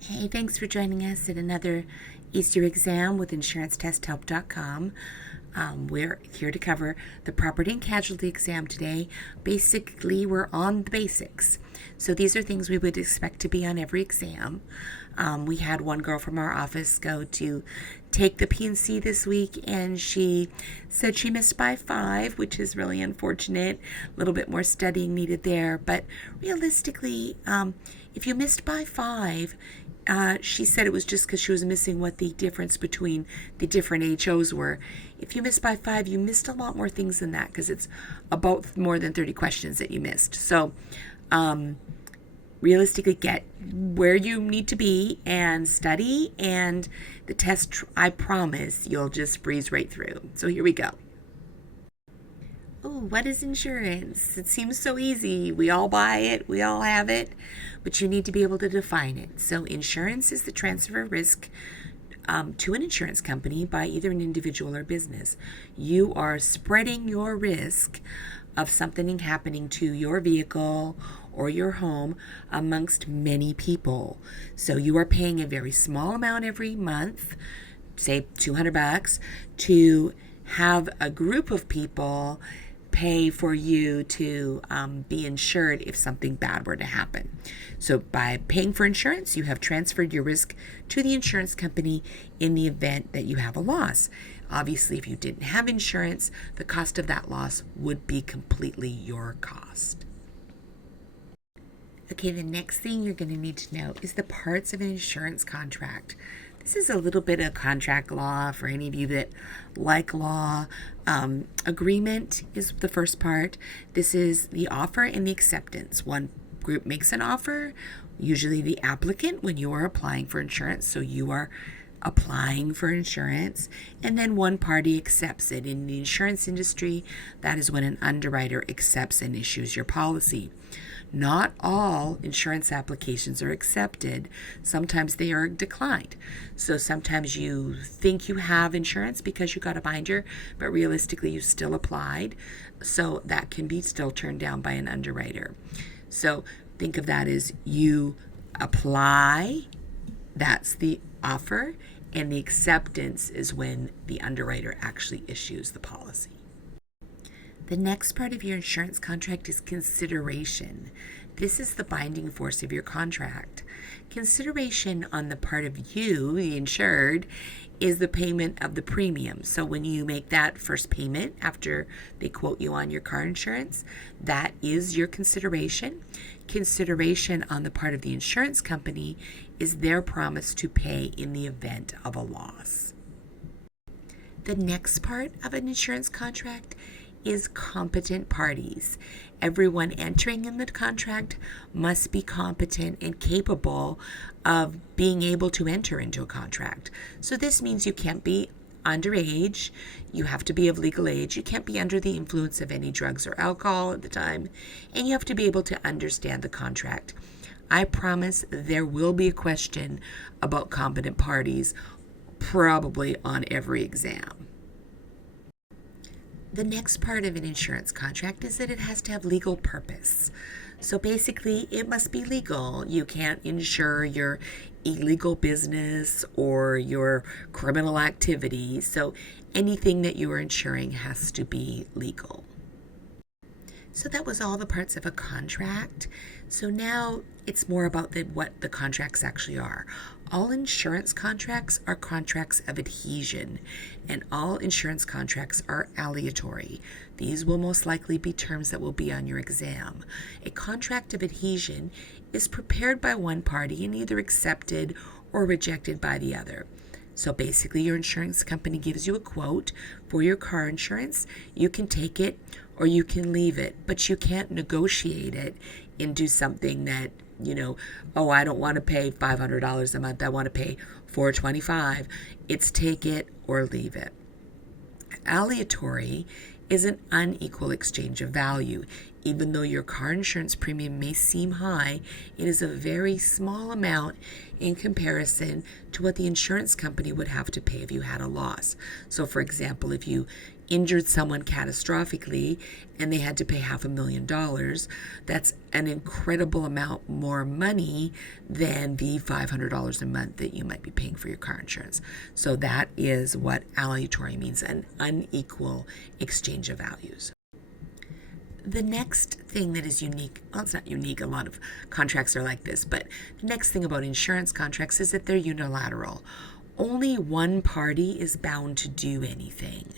Hey, thanks for joining us at another Easter exam with InsuranceTestHelp.com. We're here to cover the Property and Casualty exam today. Basically, we're on the basics. So these are things we would expect to be on every exam. We had one girl from our office go to take the P&C this week, and she said she missed by 5, which is really unfortunate. A little bit more studying needed there. But realistically, if you missed by 5, she said it was just because she was missing what the difference between the different HOs were. If you missed by 5, you missed a lot more things than that because it's about more than 30 questions that you missed. So, realistically, get where you need to be and study, and the test, I promise, you'll just breeze right through. So here we go. Oh, what is insurance? It seems so easy. We all buy it, we all have it, but you need to be able to define it. So insurance is the transfer of risk to an insurance company by either an individual or business. You are spreading your risk of something happening to your vehicle or your home amongst many people. So you are paying a very small amount every month, say $200, to have a group of people pay for you to be insured if something bad were to happen. So by paying for insurance, you have transferred your risk to the insurance company in the event that you have a loss. Obviously, if you didn't have insurance, the cost of that loss would be completely your cost. Okay, the next thing you're going to need to know is the parts of an insurance contract. This is a little bit of contract law for any of you that like law. Agreement is the first part. This is the offer and the acceptance. One group makes an offer, usually the applicant when you are applying for insurance. So you are applying for insurance, and then one party accepts it. In the insurance industry, that is when an underwriter accepts and issues your policy. Not all insurance applications are accepted. Sometimes they are declined. So sometimes you think you have insurance because you got a binder, but realistically you still applied. So that can be still turned down by an underwriter. So think of that as you apply, that's the offer, and the acceptance is when the underwriter actually issues the policy. The next part of your insurance contract is consideration. This is the binding force of your contract. Consideration on the part of you, the insured, is the payment of the premium. So when you make that first payment after they quote you on your car insurance, that is your consideration. Consideration on the part of the insurance company is their promise to pay in the event of a loss. The next part of an insurance contract is competent parties. Everyone entering in the contract must be competent and capable of being able to enter into a contract. So this means you can't be underage, you have to be of legal age, you can't be under the influence of any drugs or alcohol at the time, and you have to be able to understand the contract. I promise there will be a question about competent parties, probably on every exam. The next part of an insurance contract is that it has to have legal purpose. So basically, it must be legal. You can't insure your illegal business or your criminal activity. So anything that you are insuring has to be legal. So that was all the parts of a contract. So now it's more about what the contracts actually are. All insurance contracts are contracts of adhesion, and all insurance contracts are aleatory. These will most likely be terms that will be on your exam. A contract of adhesion is prepared by one party and either accepted or rejected by the other. So basically, your insurance company gives you a quote for your car insurance. You can take it or you can leave it, but you can't negotiate it into something that, oh, I don't want to pay $500 a month. I want to pay $425. It's take it or leave it. Aleatory is an unequal exchange of value. Even though your car insurance premium may seem high, it is a very small amount in comparison to what the insurance company would have to pay if you had a loss. So for example, if you injured someone catastrophically and they had to pay $500,000, that's an incredible amount more money than the $500 a month that you might be paying for your car insurance. So that is what aleatory means, an unequal exchange of values. The next thing that is unique, well, it's not unique, a lot of contracts are like this, but the next thing about insurance contracts is that they're unilateral. Only one party is bound to do anything.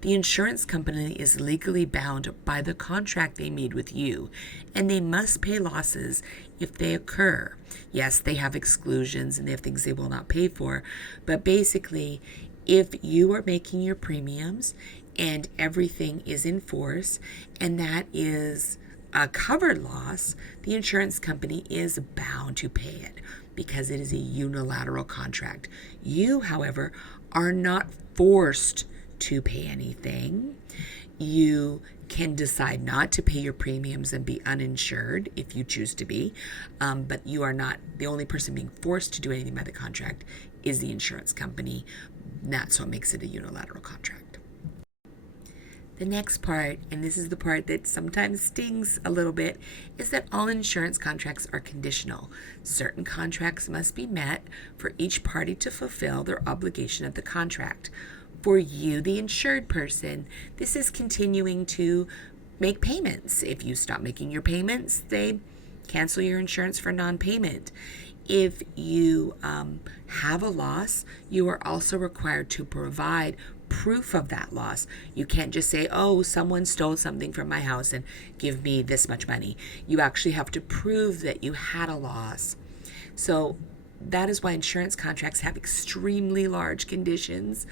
The insurance company is legally bound by the contract they made with you, and they must pay losses if they occur. Yes, they have exclusions and they have things they will not pay for, but basically, if you are making your premiums and everything is in force, and that is a covered loss, the insurance company is bound to pay it because it is a unilateral contract. You, however, are not forced to pay anything. You can decide not to pay your premiums and be uninsured if you choose to be, but you are not the only person being forced to do anything by the contract is the insurance company. That's what makes it a unilateral contract. The next part, and this is the part that sometimes stings a little bit, is that all insurance contracts are conditional. Certain contracts must be met for each party to fulfill their obligation of the contract. For you, the insured person, this is continuing to make payments. If you stop making your payments, they cancel your insurance for non-payment. If you have a loss, you are also required to provide proof of that loss. You can't just say, oh, someone stole something from my house and give me this much money. You actually have to prove that you had a loss. So that is why insurance contracts have extremely large conditions.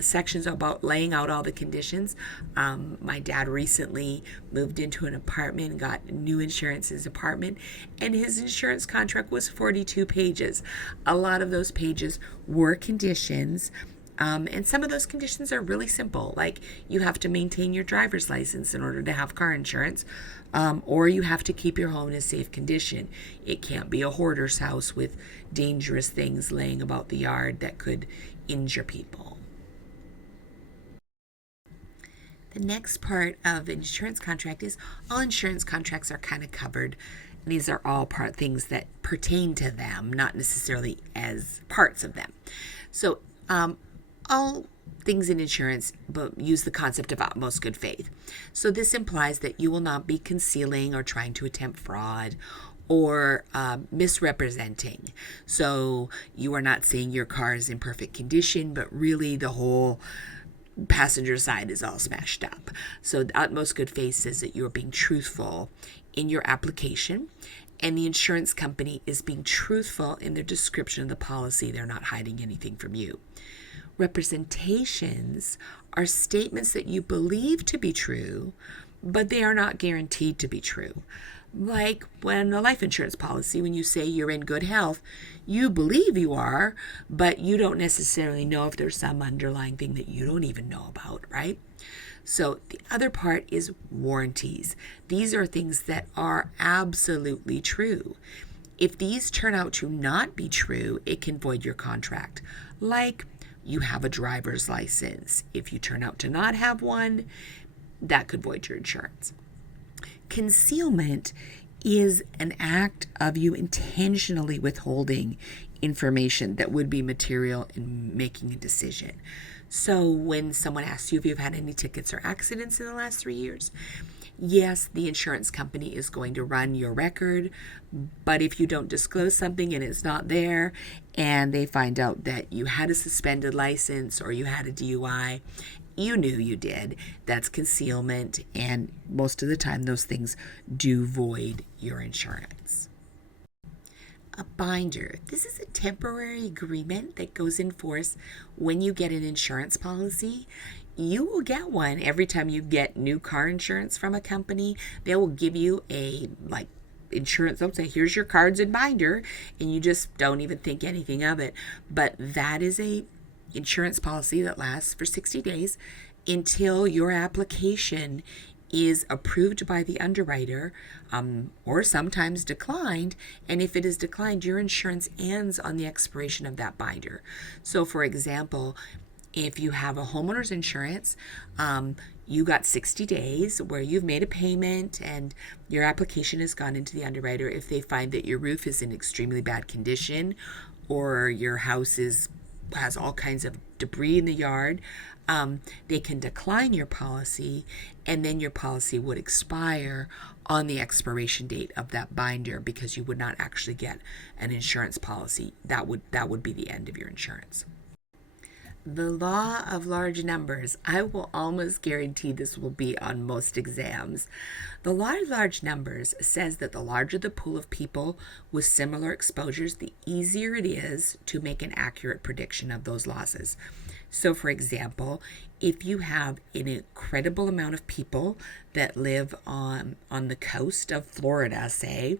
Sections about laying out all the conditions. My dad recently moved into an apartment and got new insurance in his apartment, and his insurance contract was 42 pages. A lot of those pages were conditions. And some of those conditions are really simple, like you have to maintain your driver's license in order to have car insurance, or you have to keep your home in a safe condition. It can't be a hoarder's house with dangerous things laying about the yard that could injure people. The next part of an insurance contract is all insurance contracts are kind of covered. These are all things that pertain to them, not necessarily as parts of them. So all things in insurance but use the concept of utmost good faith. So this implies that you will not be concealing or trying to attempt fraud or misrepresenting. So you are not saying your car is in perfect condition, but really the whole passenger side is all smashed up. So the utmost good faith says that you're being truthful in your application, and the insurance company is being truthful in their description of the policy. They're not hiding anything from you. Representations are statements that you believe to be true, but they are not guaranteed to be true. Like when a life insurance policy, when you say you're in good health, you believe you are, but you don't necessarily know if there's some underlying thing that you don't even know about, right? So the other part is warranties. These are things that are absolutely true. If these turn out to not be true, it can void your contract. Like you have a driver's license. If you turn out to not have one, that could void your insurance. Concealment is an act of you intentionally withholding information that would be material in making a decision. So when someone asks you if you've had any tickets or accidents in the last 3 years, yes, the insurance company is going to run your record, but if you don't disclose something and it's not there, and they find out that you had a suspended license or you had a DUI, you knew you did, that's concealment, and most of the time those things do void your insurance. A binder. This is a temporary agreement that goes in force when you get an insurance policy. You will get one every time you get new car insurance from a company. They will give you a insurance. They'll say, here's your cards and binder, and you just don't even think anything of it. But that is a insurance policy that lasts for 60 days until your application is approved by the underwriter, or sometimes declined. And if it is declined, your insurance ends on the expiration of that binder. So for example, If you have a homeowner's insurance, you got 60 days where you've made a payment and your application has gone into the underwriter. If they find that your roof is in extremely bad condition or your house has all kinds of debris in the yard, they can decline your policy, and then your policy would expire on the expiration date of that binder because you would not actually get an insurance policy. That would be the end of your insurance. The law of large numbers. I will almost guarantee this will be on most exams. The law of large numbers says that the larger the pool of people with similar exposures, the easier it is to make an accurate prediction of those losses. So, for example, if you have an incredible amount of people that live on the coast of Florida, say,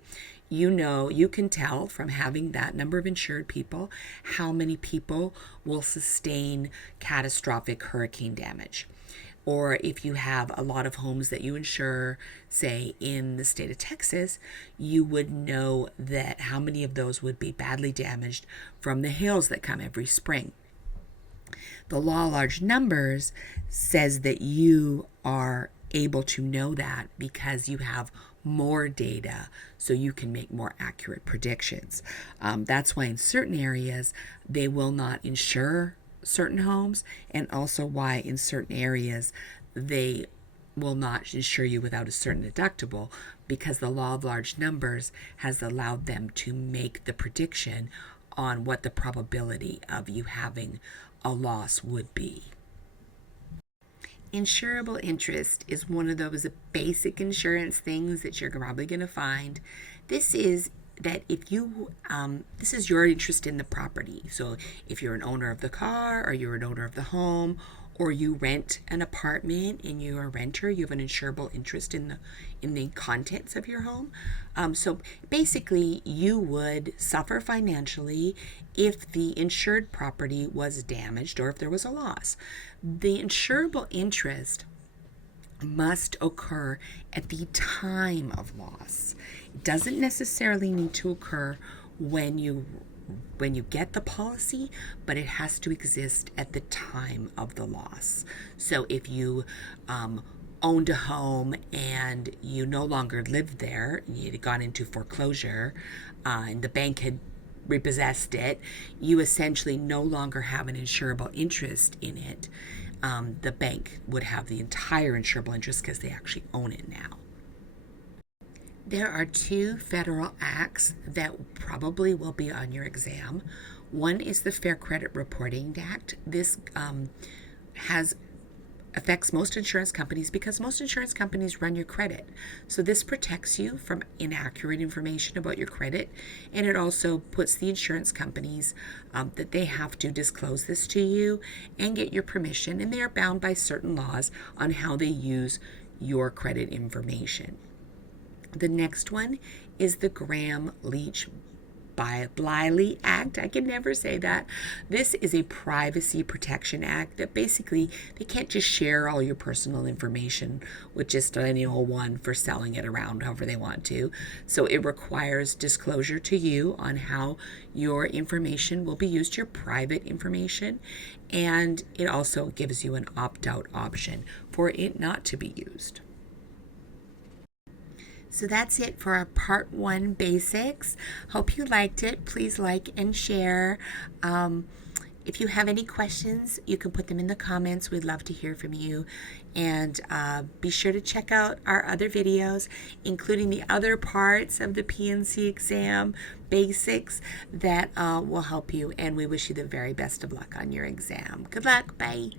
you can tell from having that number of insured people how many people will sustain catastrophic hurricane damage. Or if you have a lot of homes that you insure, say in the state of Texas, you would know that how many of those would be badly damaged from the hails that come every spring. The law of large numbers says that you are able to know that because you have more data, so you can make more accurate predictions. That's why in certain areas they will not insure certain homes, and also why in certain areas they will not insure you without a certain deductible, because the law of large numbers has allowed them to make the prediction on what the probability of you having a loss would be. Insurable interest is one of those basic insurance things that you're probably going to find. This is that if you, this is your interest in the property. So if you're an owner of the car, or you're an owner of the home, or you rent an apartment and you're a renter, you have an insurable interest in the contents of your home. So basically, you would suffer financially if the insured property was damaged or if there was a loss. The insurable interest must occur at the time of loss. It doesn't necessarily need to occur when you get the policy, but it has to exist at the time of the loss. So if you owned a home and you no longer lived there, you had gone into foreclosure, and the bank had repossessed it, you essentially no longer have an insurable interest in it. The bank would have the entire insurable interest because they actually own it now. There are two federal acts that probably will be on your exam. One is the Fair Credit Reporting Act. This affects most insurance companies because most insurance companies run your credit. So this protects you from inaccurate information about your credit, and it also puts the insurance companies that they have to disclose this to you and get your permission, and they are bound by certain laws on how they use your credit information. The next one is the Graham-Leach-Bliley Act. I can never say that. This is a privacy protection act that basically they can't just share all your personal information with just any old one for selling it around however they want to. So it requires disclosure to you on how your information will be used, your private information, and it also gives you an opt-out option for it not to be used. So that's it for our part 1 basics. Hope you liked it. Please like and share. If you have any questions, you can put them in the comments. We'd love to hear from you. And be sure to check out our other videos, including the other parts of the PNC exam basics that will help you. And we wish you the very best of luck on your exam. Good luck. Bye.